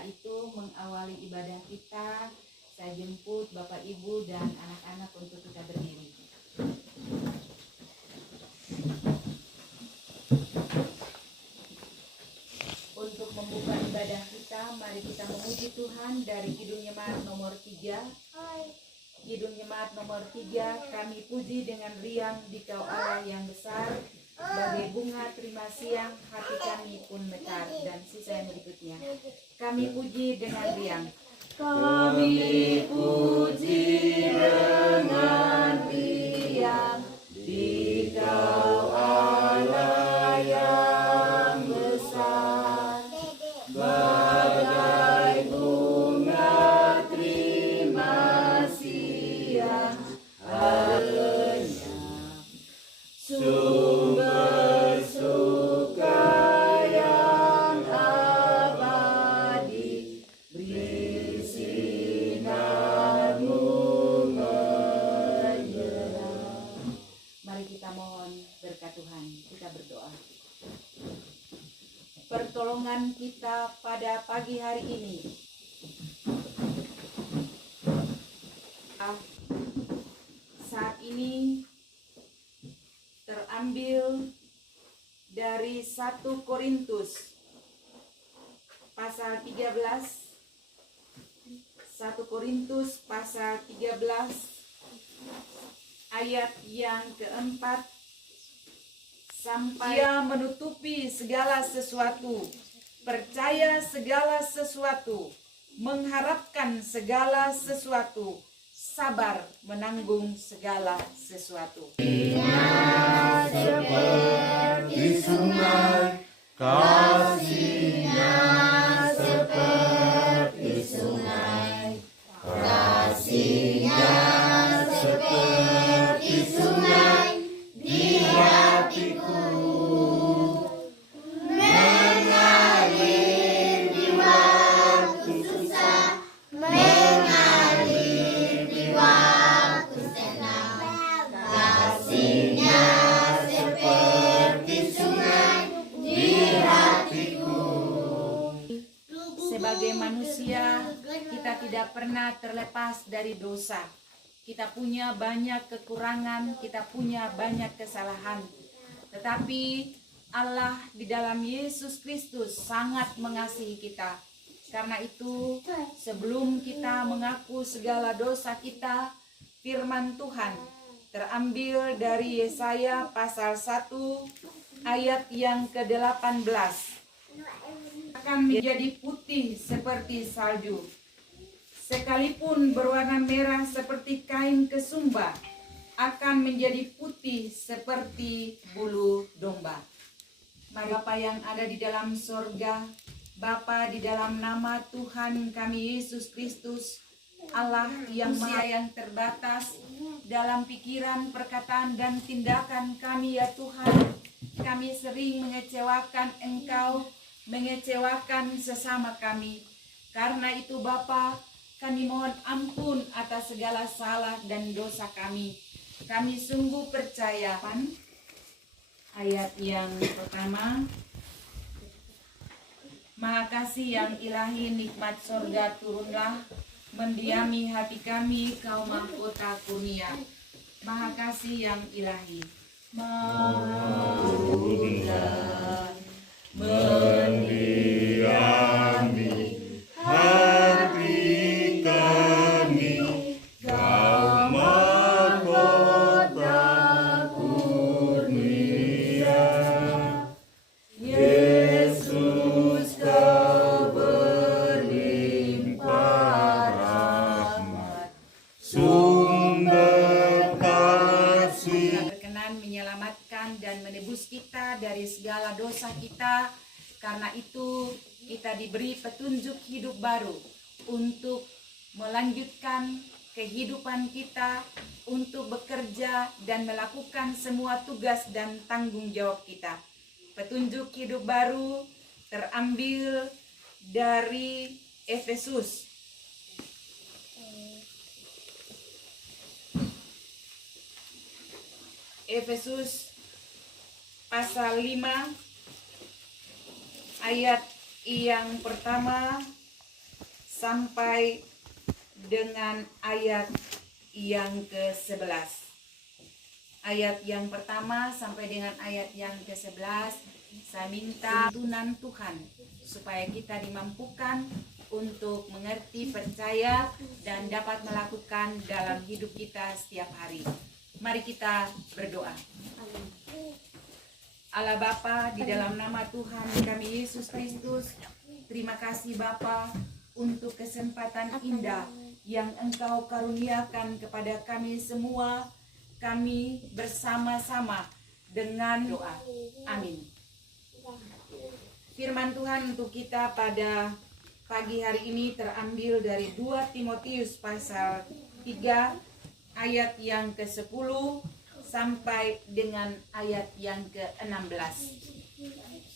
karena itu mengawali ibadah kita, saya jemput Bapak Ibu dan anak-anak untuk kita berdiri. Untuk membuka ibadah kita, mari kita memuji Tuhan dari Kidung Jemaat nomor 3. Kidung Jemaat nomor 3, kami puji dengan riang di Kau Allah yang besar, bagai bunga terima siang hati kami pun mekar. Dan sisa yang berikutnya, kami puji dengan riang. Kami puji dengan riang di Kau Allah yang besar, bagai bunga terima siang hanya sumber suka yang abadi, beri sinarmu menyerang. Mari kita mohon berkat Tuhan, kita berdoa. Pertolongan kita pada pagi hari ini saat ini terambil dari 1 Korintus pasal 13. 1 Korintus pasal 13 ayat yang keempat sampai ia menutupi segala sesuatu, percaya segala sesuatu, mengharapkan segala sesuatu, sabar menanggung segala sesuatu. Seperti sungai, kasihnya seperti sungai, kasihnya seperti sungai di hatiku, mengalir di waktu susah, mengalir di waktu senang, kasihnya seperti sungai di hatiku. Sebagai manusia, kita tidak pernah terlepas dari dosa. Kita punya banyak kekurangan, kita punya banyak kesalahan. Tetapi Allah di dalam Yesus Kristus sangat mengasihi kita. Karena itu, sebelum kita mengaku segala dosa kita, firman Tuhan terambil dari Yesaya pasal 1 ayat yang ke-18. Akan menjadi putih seperti salju, sekalipun berwarna merah seperti kain kesumba, akan menjadi putih seperti bulu domba. Mari Bapa yang ada di dalam sorga, Bapa di dalam nama Tuhan kami Yesus Kristus, Allah yang Maha yang terbatas dalam pikiran, perkataan, dan tindakan kami ya Tuhan. Kami sering mengecewakan Engkau, mengecewakan sesama kami. Karena itu Bapa, kami mohon ampun atas segala salah dan dosa kami. Kami sungguh percaya. Ayat yang pertama, Maha kasih yang ilahi, nikmat sorga turunlah, mendiami hati kami, Kau mahkota kurnia. Maha kasih yang ilahi, turunlah, mendiami hati kami, Kau mahkota kurnia. Yesus, Kau berlimpah rahmat, sumber kasih, berkenan menyelamatkan dan menebus kita dari segala dosa kita. Karena itu kita diberi petunjuk hidup baru untuk melanjutkan kehidupan kita, untuk bekerja dan melakukan semua tugas dan tanggung jawab kita. Petunjuk hidup baru terambil dari Efesus pasal 5 ayat yang pertama sampai dengan ayat yang ke-11. Ayat yang pertama sampai dengan ayat yang ke-11, saya minta tuntunan Tuhan supaya kita dimampukan untuk mengerti, percaya, dan dapat melakukan dalam hidup kita setiap hari. Mari kita berdoa. Allah Bapa, di dalam nama Tuhan kami Yesus Kristus, terima kasih Bapa untuk kesempatan indah yang Engkau karuniakan kepada kami semua. Kami bersama-sama dengan doa. Amin. Firman Tuhan untuk kita pada pagi hari ini terambil dari 2 Timotius pasal 3 ayat yang ke-10 sampai dengan ayat yang ke-16.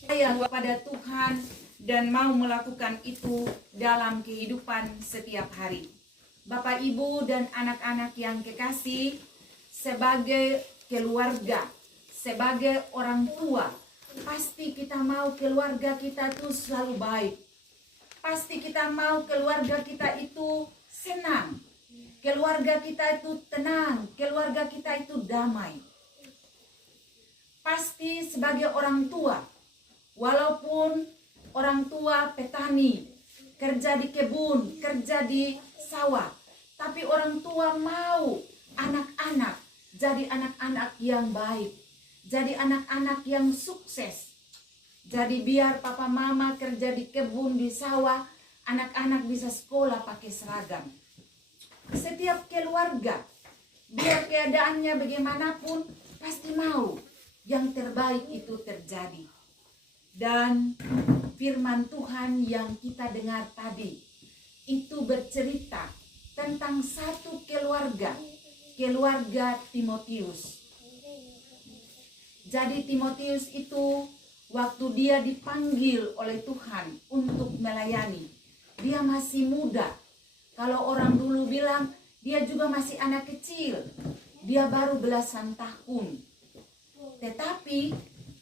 Saya kepada Tuhan dan mau melakukan itu dalam kehidupan setiap hari. Bapak, Ibu, dan anak-anak yang kekasih, sebagai keluarga, sebagai orang tua, pasti kita mau keluarga kita itu selalu baik. Pasti kita mau keluarga kita itu senang. Keluarga kita itu tenang, keluarga kita itu damai. Pasti sebagai orang tua, walaupun orang tua petani, kerja di kebun, kerja di sawah, tapi orang tua mau anak-anak jadi anak-anak yang baik, jadi anak-anak yang sukses. Jadi biar papa mama kerja di kebun, di sawah, anak-anak bisa sekolah pakai seragam. Setiap keluarga, biar keadaannya bagaimanapun, pasti mau yang terbaik itu terjadi. Dan firman Tuhan yang kita dengar tadi, itu bercerita tentang satu keluarga, keluarga Timotius. Jadi Timotius itu waktu dia dipanggil oleh Tuhan untuk melayani, dia masih muda. Kalau orang dulu bilang dia juga masih anak kecil, dia baru belasan tahun. Tetapi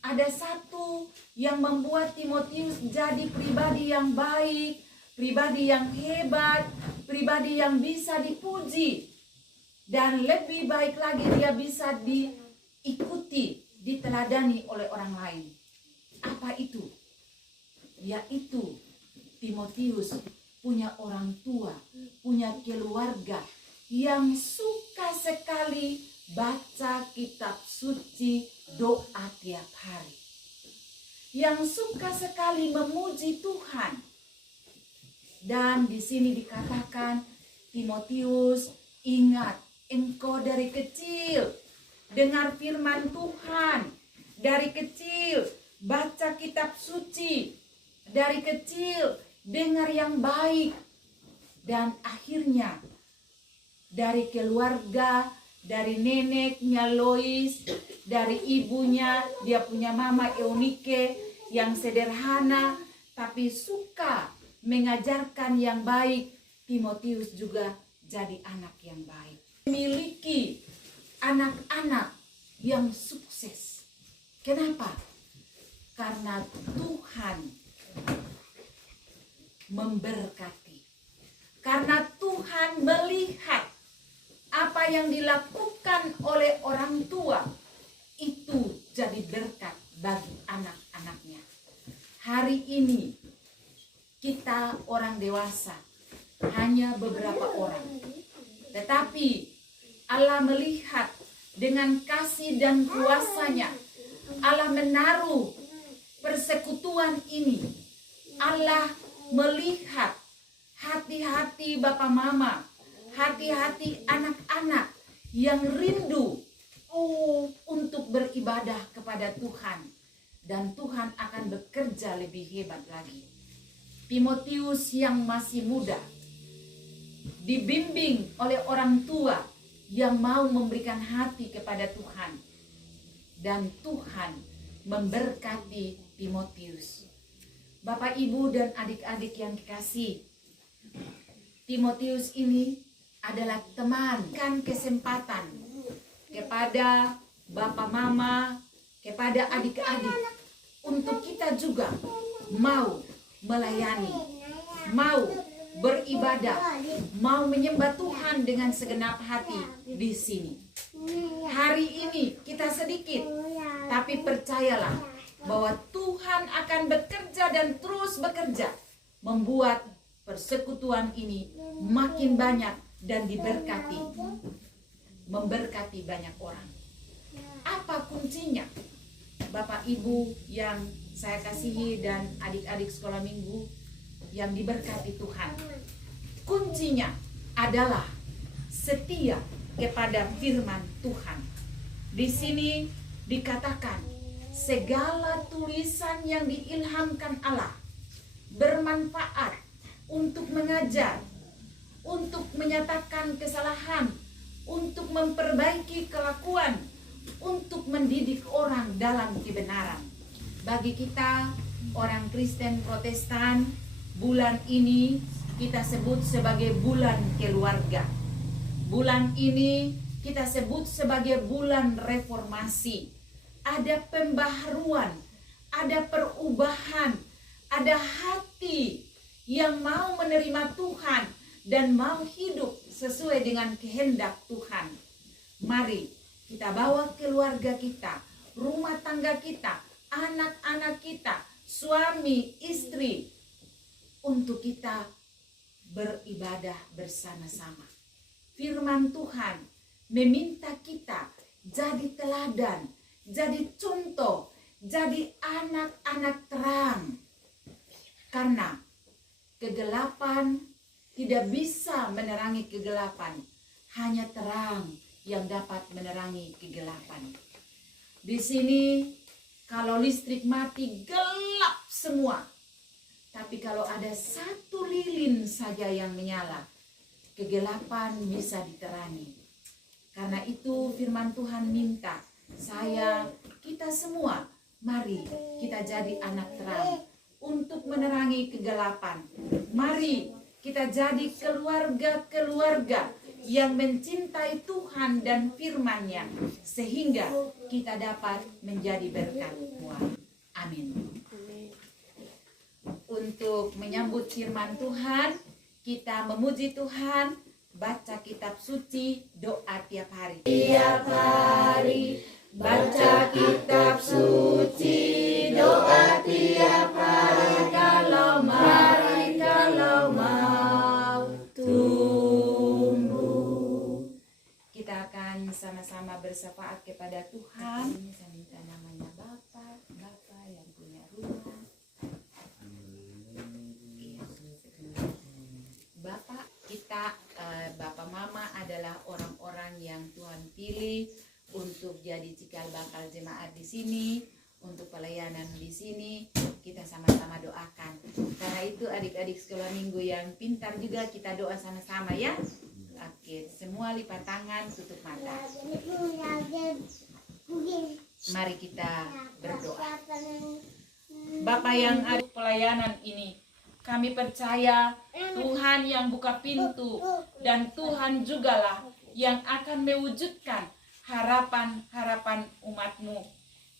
ada satu yang membuat Timotius jadi pribadi yang baik, pribadi yang hebat, pribadi yang bisa dipuji. Dan lebih baik lagi dia bisa diikuti, diteladani oleh orang lain. Apa itu? Yaitu Timotius punya orang tua, punya keluarga yang suka sekali baca kitab suci, doa tiap hari. Yang suka sekali memuji Tuhan. Dan di sini dikatakan, Timotius, ingat, engkau dari kecil dengar firman Tuhan, dari kecil baca kitab suci, dari kecil dengar yang baik, dan akhirnya dari keluarga, dari neneknya Lois, dari ibunya, dia punya mama Eunike yang sederhana tapi suka mengajarkan yang baik. Timotius juga jadi anak yang baik, memiliki anak-anak yang sukses. Kenapa? Karena Tuhan memberkati. Karena Tuhan melihat apa yang dilakukan oleh orang tua itu jadi berkat bagi anak-anaknya. Hari ini kita orang dewasa hanya beberapa orang, tetapi Allah melihat dengan kasih dan kuasa-Nya. Allah menaruh persekutuan ini. Allah melihat hati-hati bapak mama, hati-hati anak-anak yang rindu untuk beribadah kepada Tuhan. Dan Tuhan akan bekerja lebih hebat lagi. Timotius yang masih muda, dibimbing oleh orang tua yang mau memberikan hati kepada Tuhan. Dan Tuhan memberkati Timotius. Bapak, Ibu, dan adik-adik yang dikasihi, Timotius ini adalah teman, kan kesempatan kepada bapak mama, kepada adik-adik, untuk kita juga mau melayani, mau beribadah, mau menyembah Tuhan dengan segenap hati di sini. Hari ini kita sedikit, tapi percayalah bahwa Tuhan akan bekerja dan terus bekerja, membuat persekutuan ini makin banyak dan diberkati, memberkati banyak orang. Apa kuncinya? Bapak Ibu yang saya kasihi dan adik-adik sekolah minggu yang diberkati Tuhan, kuncinya adalah setia kepada firman Tuhan. Di sini dikatakan segala tulisan yang diilhamkan Allah bermanfaat untuk mengajar, untuk menyatakan kesalahan, untuk memperbaiki kelakuan, untuk mendidik orang dalam kebenaran. Bagi kita orang Kristen Protestan, bulan ini kita sebut sebagai bulan keluarga. Bulan ini kita sebut sebagai bulan reformasi. Ada pembaharuan, ada perubahan, ada hati yang mau menerima Tuhan dan mau hidup sesuai dengan kehendak Tuhan. Mari kita bawa keluarga kita, rumah tangga kita, anak-anak kita, suami, istri, untuk kita beribadah bersama-sama. Firman Tuhan meminta kita jadi teladan, jadi contoh, jadi anak-anak terang. Karena kegelapan tidak bisa menerangi kegelapan, hanya terang yang dapat menerangi kegelapan. Di sini kalau listrik mati gelap semua. Tapi kalau ada satu lilin saja yang menyala, kegelapan bisa diterangi. Karena itu firman Tuhan minta kita semua, mari kita jadi anak terang untuk menerangi kegelapan. Mari kita jadi keluarga-keluarga yang mencintai Tuhan dan firman-Nya, sehingga kita dapat menjadi berkat. Amin. Untuk menyambut firman Tuhan, kita memuji Tuhan, baca kitab suci, doa tiap hari. Tiap hari baca kitab suci, doa tiap hari, kalau mau tumbuh. Kita akan sama-sama bersyafaat kepada Tuhan. Saya minta namanya Bapak yang punya rumah. Bapak kita, Bapak Mama adalah orang-orang yang Tuhan pilih untuk jadi cikal bakal jemaat di sini, untuk pelayanan di sini. Kita sama-sama doakan. Karena itu adik-adik sekolah minggu yang pintar juga, kita doa sama-sama ya. Oke, semua lipat tangan, tutup mata. Mari kita berdoa. Bapak yang ada pelayanan ini, kami percaya Tuhan yang buka pintu, dan Tuhan jugalah yang akan mewujudkan harapan-harapan umat-Mu.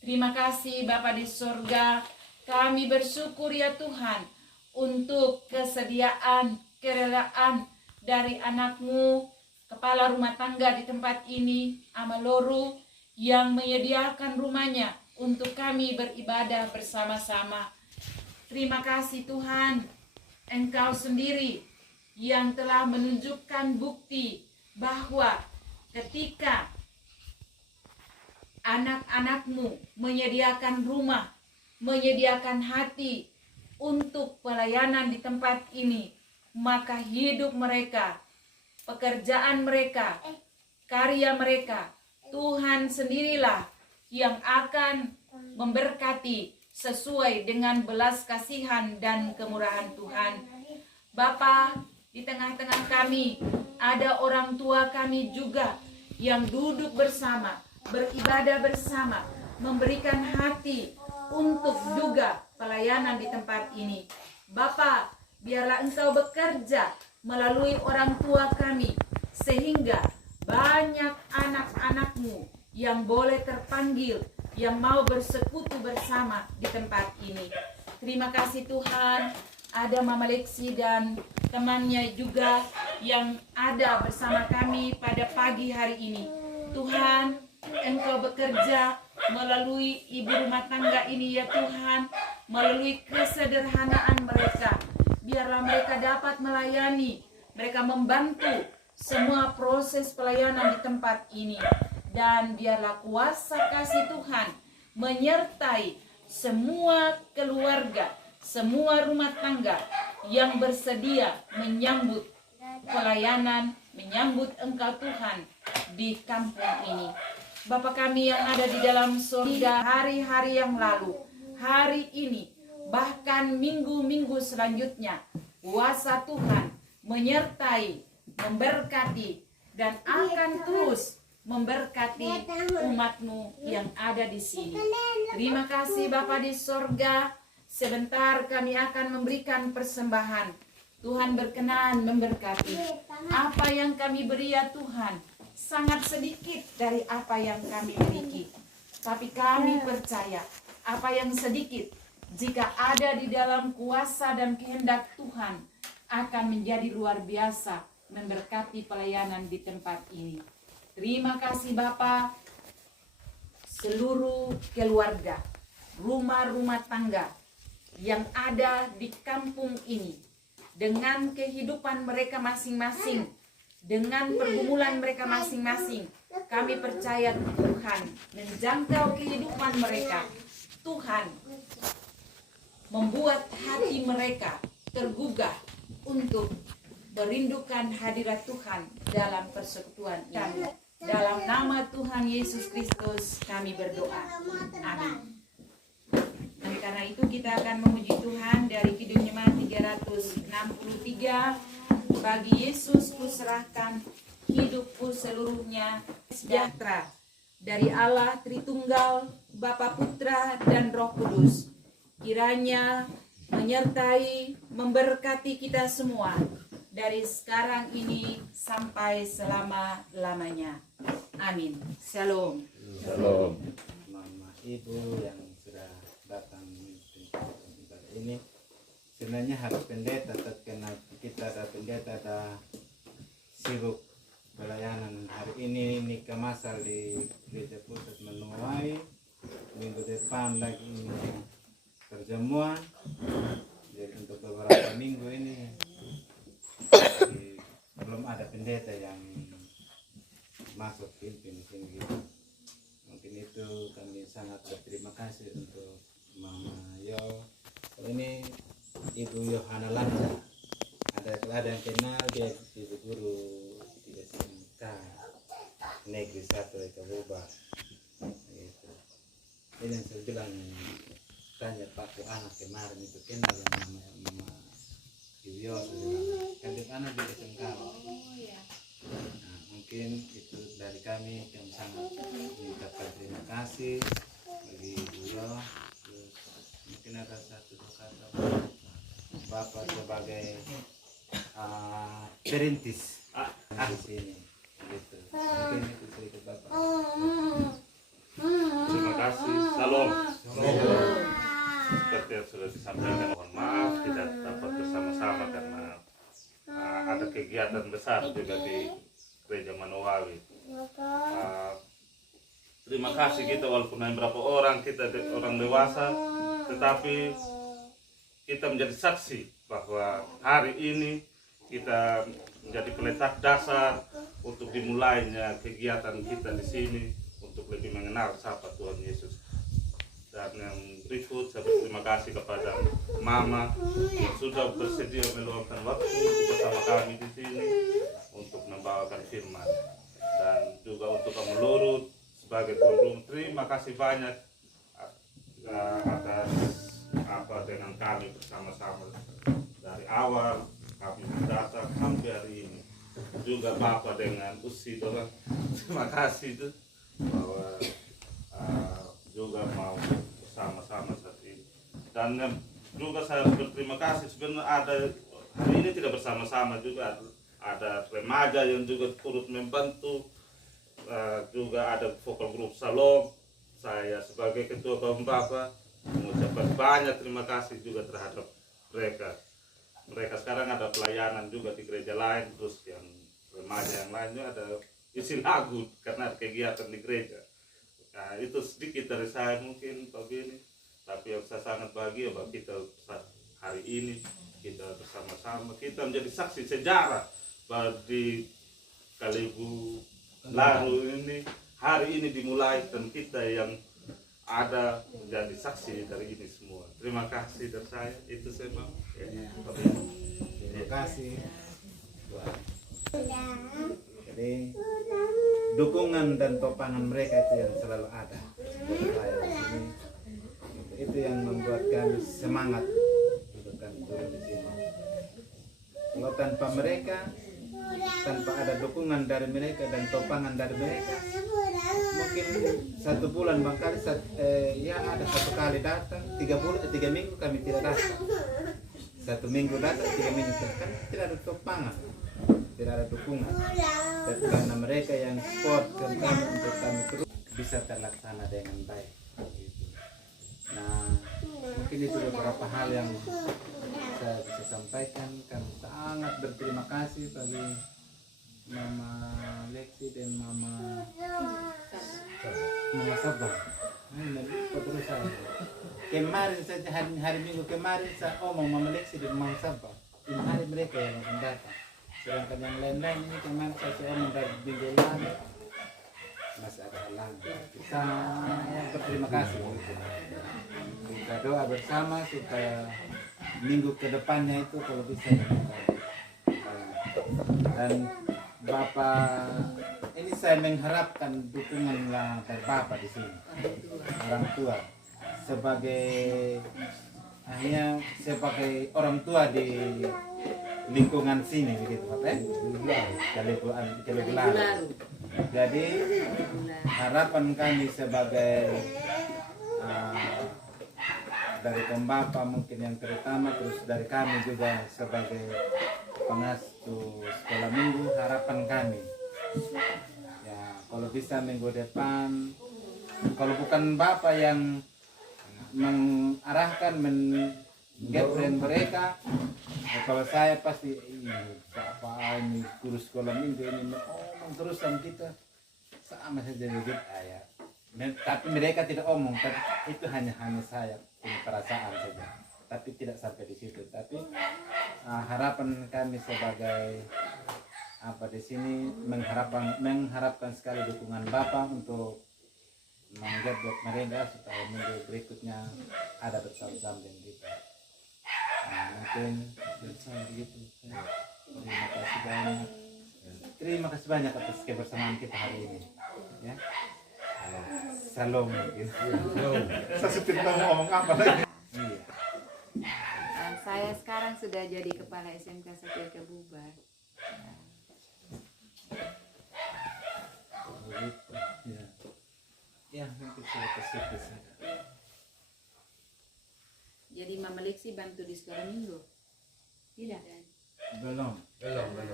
Terima kasih Bapa di surga, kami bersyukur ya Tuhan untuk kesediaan, kerelaan dari anak-Mu, kepala rumah tangga di tempat ini, Amaloru, yang menyediakan rumahnya untuk kami beribadah bersama-sama. Terima kasih Tuhan, Engkau sendiri yang telah menunjukkan bukti bahwa ketika anak-anak-Mu menyediakan rumah, menyediakan hati untuk pelayanan di tempat ini, maka hidup mereka, pekerjaan mereka, karya mereka, Tuhan sendirilah yang akan memberkati sesuai dengan belas kasihan dan kemurahan Tuhan. Bapa, di tengah-tengah kami ada orang tua kami juga yang duduk bersama, beribadah bersama, memberikan hati untuk juga pelayanan di tempat ini. Bapa, biarlah Engkau bekerja melalui orang tua kami, sehingga banyak anak-anak-Mu yang boleh terpanggil, yang mau bersekutu bersama di tempat ini. Terima kasih Tuhan, ada Mama Lexi dan temannya juga yang ada bersama kami pada pagi hari ini. Tuhan, Engkau bekerja melalui ibu rumah tangga ini ya Tuhan, melalui kesederhanaan mereka. Biarlah mereka dapat melayani, mereka membantu semua proses pelayanan di tempat ini. Dan biarlah kuasa kasih Tuhan menyertai semua keluarga, semua rumah tangga yang bersedia menyambut pelayanan, menyambut Engkau Tuhan di kampung ini. Bapa kami yang ada di dalam surga, hari-hari yang lalu, hari ini, bahkan minggu-minggu selanjutnya, kuasa Tuhan menyertai, memberkati, dan akan terus memberkati umat-Mu yang ada di sini. Terima kasih Bapa di surga. Sebentar kami akan memberikan persembahan. Tuhan berkenan memberkati. Apa yang kami beri ya Tuhan, sangat sedikit dari apa yang kami miliki. Tapi kami percaya apa yang sedikit, jika ada di dalam kuasa dan kehendak Tuhan, akan menjadi luar biasa memberkati pelayanan di tempat ini. Terima kasih Bapa. Seluruh keluarga, rumah-rumah tangga yang ada di kampung ini, dengan kehidupan mereka masing-masing, dengan pergumulan mereka masing-masing, kami percaya Tuhan menjangkau kehidupan mereka. Tuhan membuat hati mereka tergugah untuk merindukan hadirat Tuhan dalam persekutuan ini. Dalam nama Tuhan Yesus Kristus kami berdoa. Amin. Dan karena itu kita akan memuji Tuhan dari Kidung Jemaat 363. Bagi Yesus kuserahkan hidupku seluruhnya, sejahtera dari Allah Tritunggal, Bapa, Putra, dan Roh Kudus, kiranya menyertai, memberkati kita semua dari sekarang ini sampai selama-lamanya. Amin. Shalom. Shalom. Mama Ibu yang sudah datang ini, sebenarnya harus pendeta, karena kita ada pendeta, ada sibuk pelayanan hari ini nikah masal di Gereja Pusat Menuai. Minggu depan lagi ini perjamuan. Jadi untuk beberapa minggu ini belum ada pendeta yang masuk pimpin di sini gitu. Mungkin itu kami sangat berterima kasih untuk Mama Yo. Ini Ibu Yohana Lanza. Ada yang kenal, dia ibu guru di SMK Negeri 1 Ekabuba. Gitu. Ini yang saya bilang, tanya Pak anak kemarin itu kenal yang namanya Mama Ibu kan di mana di SMK. Nah, mungkin itu dari kami sangat mengucapkan terima kasih bagi Ibu Yo. Terus mungkin ada satu kata Bapak sebagai perintis di sini gitu. Mungkin itu sedikit Bapak. Terima kasih. Salam. Seperti yang sudah disampaikan, mohon maaf tidak dapat bersama-sama karena ada kegiatan besar juga di Gereja Manowawi. Terima kasih kita walaupun hanya berapa orang, kita orang dewasa, tetapi kita menjadi saksi bahwa hari ini kita menjadi peletak dasar untuk dimulainya kegiatan kita di sini untuk lebih mengenal siapa Tuhan Yesus. Dan yang berikut saya berterima kasih kepada Mama yang sudah bersedia meluangkan waktu untuk bersama kami di sini untuk membawakan firman, dan juga untuk kamu Lurut sebagai tuan rumah. Terima kasih banyak atas apa dengan kami bersama-sama dari awal kami datang sampai hari ini. Juga Bapak dengan Usi doang. Terima kasih itu bahwa juga mau bersama-sama saat ini. Dan juga saya berterima kasih, sebenarnya ada hari ini tidak bersama-sama juga ada remaja yang juga turut membantu, juga ada vokal grup Salom. Saya sebagai ketua kaum Bapak mengucapkan banyak terima kasih juga terhadap mereka. mereka sekarang ada pelayanan juga di gereja lain, terus yang remaja yang lainnya ada isi lagu karena ada kegiatan di gereja. Nah itu sedikit dari saya mungkin Pak Bini, tapi yang saya sangat bahagia bahwa kita hari ini kita bersama-sama, kita menjadi saksi sejarah bahwa di Kalibu lalu ini, hari ini dimulai dan kita yang ada menjadi saksi dari ini semua. Terima kasih dari saya, itu saya mau. Ya. Terima kasih. Jadi dukungan dan topangan mereka itu yang selalu ada. Saya di sini. Itu yang membuat kami semangat untuk kami turun di sini. Kalau tanpa mereka, tanpa ada dukungan dari mereka dan topangan dari mereka, mungkin 1 bulan bangkali ya ada 1 kali datang, 3 minggu kami tidak datang. 1 minggu datang, 3 minggu kan tidak ada topangan, tidak ada dukungan. Dan karena mereka yang support kami untuk kami terus bisa terlaksana dengan baik. Gitu. Nah, mungkin itu beberapa hal yang saya bisa sampaikan. Kami sangat berterima kasih bagi Mama Lexi dan Mama Sabah. Terus saya kemarin saja hari Minggu kemarin saya omong Mama Lexi dan Mama Sabah. Ini hari mereka yang akan datang. Sedangkan yang lain-lain ini kemarin saya omong dari minggu lalu masih ada halangan. Saya berterima kasih. Kita doa bersama supaya minggu ke depannya itu kalau bisa dan Bapak ini saya mengharapkan dukungan dari Bapak di sini, orang tua sebagai hanya sebagai orang tua di lingkungan sini begitu Pak Kalibu lalu. Jadi harapan kami sebagai dari Bapak mungkin yang terutama, terus dari kami juga sebagai pengasuh sekolah minggu, harapan kami ya kalau bisa minggu depan, kalau bukan Bapak yang mengarahkan menggebrand mereka, kalau saya pasti apa ini kurus sekolah minggu ini terus sama kita sama saja begitu ya. Tapi mereka tidak omong, tapi itu hanya saya punya perasaan saja, tapi tidak sampai di situ. Tapi harapan kami sebagai apa di sini mengharapkan sekali dukungan Bapak untuk menggebrek mereka supaya minggu berikutnya ada bersama-sama dengan kita. Mungkin saya begitu. Terima kasih banyak atas kebersamaan kita hari ini. Ya. Salam gitu. Saya supir mau ngomong apa lagi? Iya. Saya sekarang sudah jadi kepala SMK Satya Bubar. Ya. Ya, nanti saya ke situ. Jadi Mama Lexi bantu di sekolah minggu? Tidak. Belum.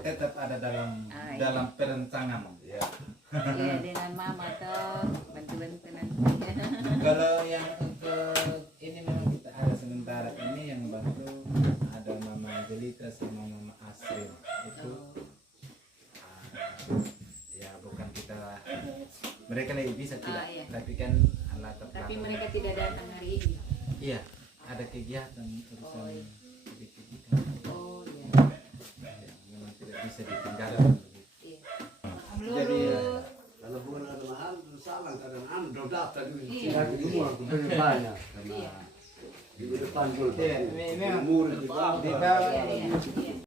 Tetap ada dalam perencanaan. Iya dengan Mama toh bantu-bantu nanti. Kalau yang untuk ini memang kita ada sementara ini yang bantu ada Mama Angelita sama Mama Asrin itu ya bukan kita mereka lebih bisa tidak Iya. tapi kan alat Tapi mereka tidak datang hari ini. iya ada kegiatan urusan sedikit Oh iya. memang tidak bisa ditinggalkan Iya. jadi ya, Kalau bukan ada mahal, salah kadang-kadang udah daftar Iya. lagi semua, kemudian banyak. Iya. Di depan dulu. iya, memang Murid di di bawah. bawah Iya.